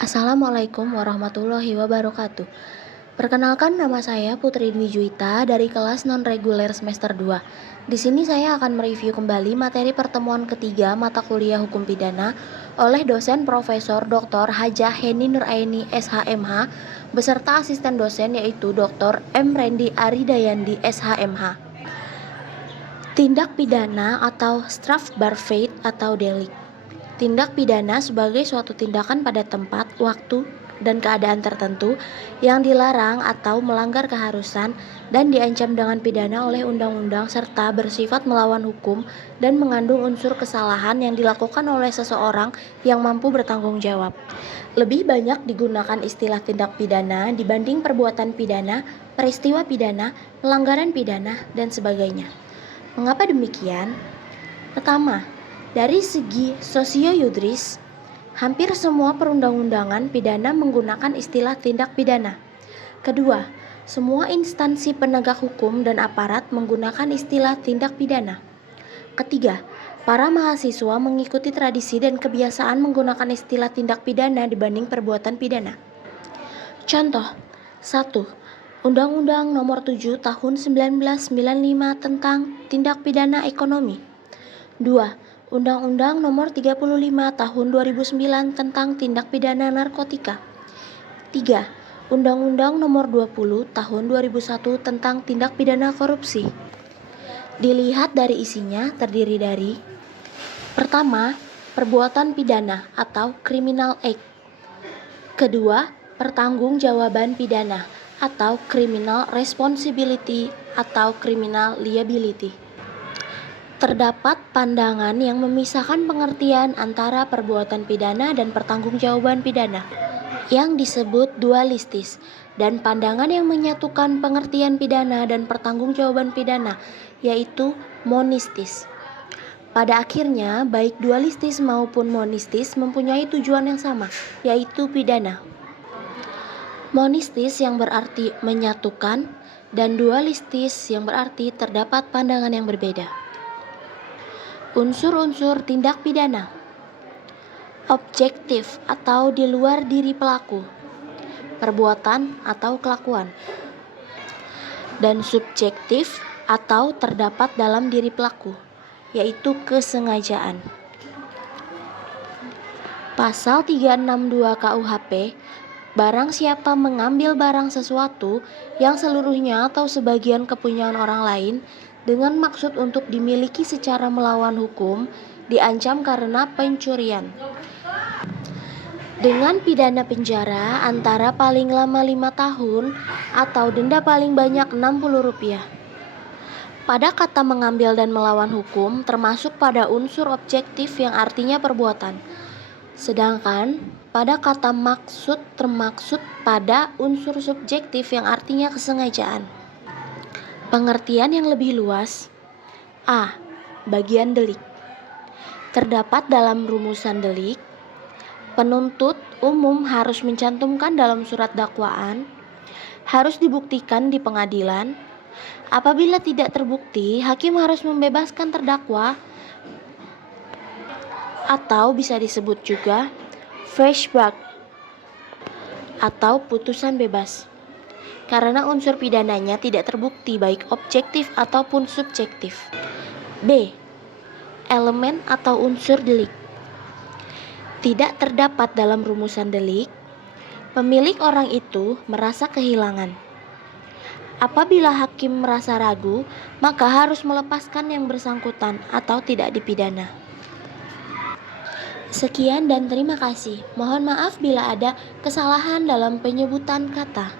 Assalamualaikum warahmatullahi wabarakatuh. Perkenalkan, nama saya Putri Dwi Juwita dari kelas non-reguler semester 2. Di sini saya akan mereview kembali materi pertemuan ketiga mata kuliah Hukum Pidana oleh dosen Profesor Dr. Hajah Heni Nuraini SHMH beserta asisten dosen yaitu Dr. M. Rendi Aridayandi SHMH. Tindak pidana atau strafbarfeit atau delik. Tindak pidana sebagai suatu tindakan pada tempat, waktu, dan keadaan tertentu yang dilarang atau melanggar keharusan dan diancam dengan pidana oleh undang-undang serta bersifat melawan hukum dan mengandung unsur kesalahan yang dilakukan oleh seseorang yang mampu bertanggung jawab. Lebih banyak digunakan istilah tindak pidana dibanding perbuatan pidana, peristiwa pidana, pelanggaran pidana, dan sebagainya. Mengapa demikian? Pertama, dari segi sosio-juridis, hampir semua perundang-undangan pidana menggunakan istilah tindak pidana. Kedua, semua instansi penegak hukum dan aparat menggunakan istilah tindak pidana. Ketiga, para mahasiswa mengikuti tradisi dan kebiasaan menggunakan istilah tindak pidana dibanding perbuatan pidana. Contoh, 1. Undang-Undang Nomor 7 Tahun 1995 tentang Tindak Pidana Ekonomi. 2. Undang-Undang Nomor 35 Tahun 2009 tentang Tindak Pidana Narkotika. 3. Undang-Undang Nomor 20 Tahun 2001 tentang Tindak Pidana Korupsi. Dilihat dari isinya terdiri dari: pertama, perbuatan pidana atau criminal act. Kedua, pertanggungjawaban pidana atau criminal responsibility atau criminal liability. Terdapat pandangan yang memisahkan pengertian antara perbuatan pidana dan pertanggungjawaban pidana yang disebut dualistis, dan pandangan yang menyatukan pengertian pidana dan pertanggungjawaban pidana yaitu monistis. Pada akhirnya, baik dualistis maupun monistis mempunyai tujuan yang sama, yaitu pidana. Monistis yang berarti menyatukan dan dualistis yang berarti terdapat pandangan yang berbeda. Unsur-unsur tindak pidana: objektif atau di luar diri pelaku, perbuatan atau kelakuan, dan subjektif atau terdapat dalam diri pelaku, yaitu kesengajaan. Pasal 362 KUHP, barang siapa mengambil barang sesuatu yang seluruhnya atau sebagian kepunyaan orang lain dengan maksud untuk dimiliki secara melawan hukum, diancam karena pencurian dengan pidana penjara antara paling lama 5 tahun atau denda paling banyak Rp60. Pada kata mengambil dan melawan hukum termasuk pada unsur objektif yang artinya perbuatan, sedangkan pada kata maksud termaksud pada unsur subjektif yang artinya kesengajaan. Pengertian yang lebih luas: A. Bagian delik. Terdapat dalam rumusan delik, penuntut umum harus mencantumkan dalam surat dakwaan, harus dibuktikan di pengadilan. Apabila tidak terbukti, hakim harus membebaskan terdakwa, atau bisa disebut juga flashback atau putusan bebas, karena unsur pidananya tidak terbukti baik objektif ataupun subjektif. B. Elemen atau unsur delik. Tidak terdapat dalam rumusan delik, pemilik orang itu merasa kehilangan. Apabila hakim merasa ragu, maka harus melepaskan yang bersangkutan atau tidak dipidana. Sekian dan terima kasih. Mohon maaf bila ada kesalahan dalam penyebutan kata.